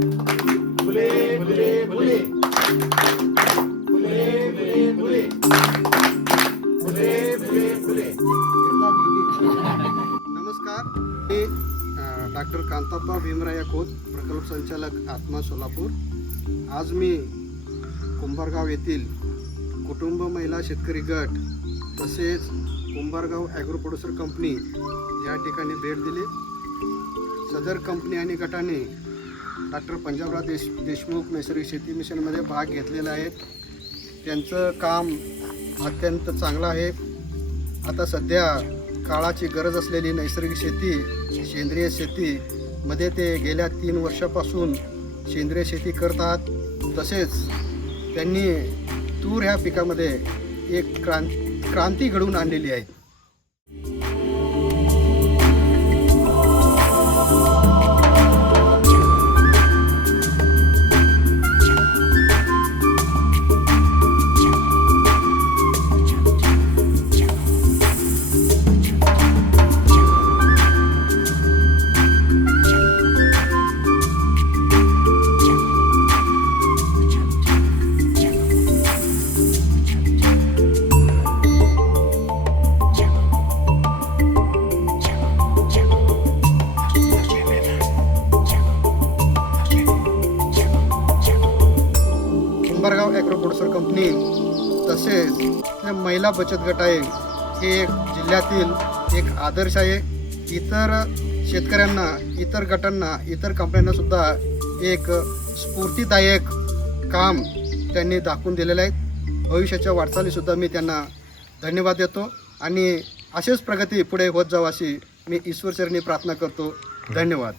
फुले फुले फुले फुले फुले फुले फुले फुले नमस्कार, मी डॉक्टर कांताप्पा भीमराया खोत, प्रकल्प संचालक आत्मा सोलापूर. आज मी कुंभारगाव येथील कुटुंब महिला शेतकरी गट तसेच कुंभारगाव ॲग्रो प्रोड्युसर कंपनी या ठिकाणी भेट दिली. सदर कंपनी आणि गटाने डॉक्टर पंजाबराव देशमुख नैसर्गिक शेती मिशनमध्ये भाग घेतलेला आहे. त्यांचं काम अत्यंत चांगलं आहे. आता सध्या काळाची गरज असलेली नैसर्गिक शेती, सेंद्रिय शेतीमध्ये ते गेल्या 3 वर्षापासून सेंद्रिय शेती करतात. तसेच त्यांनी तूर ह्या पिकामध्ये एक क्रांती घडवून आणलेली आहे. कुंभारगाव ॲग्रो प्रोड्युसर कंपनी तसेच महिला बचत गट आहे, हे एक जिल्ह्यातील एक आदर्श आहे. इतर शेतकऱ्यांना, इतर गटांना, इतर कंपन्यांनासुद्धा एक स्फूर्तिदायक काम त्यांनी दाखवून दिलेलं आहे. भविष्याच्या वाटचालीसुद्धा मी त्यांना धन्यवाद देतो आणि असेच प्रगती पुढे होत जावं अशी मी ईश्वरचरणी प्रार्थना करतो. धन्यवाद.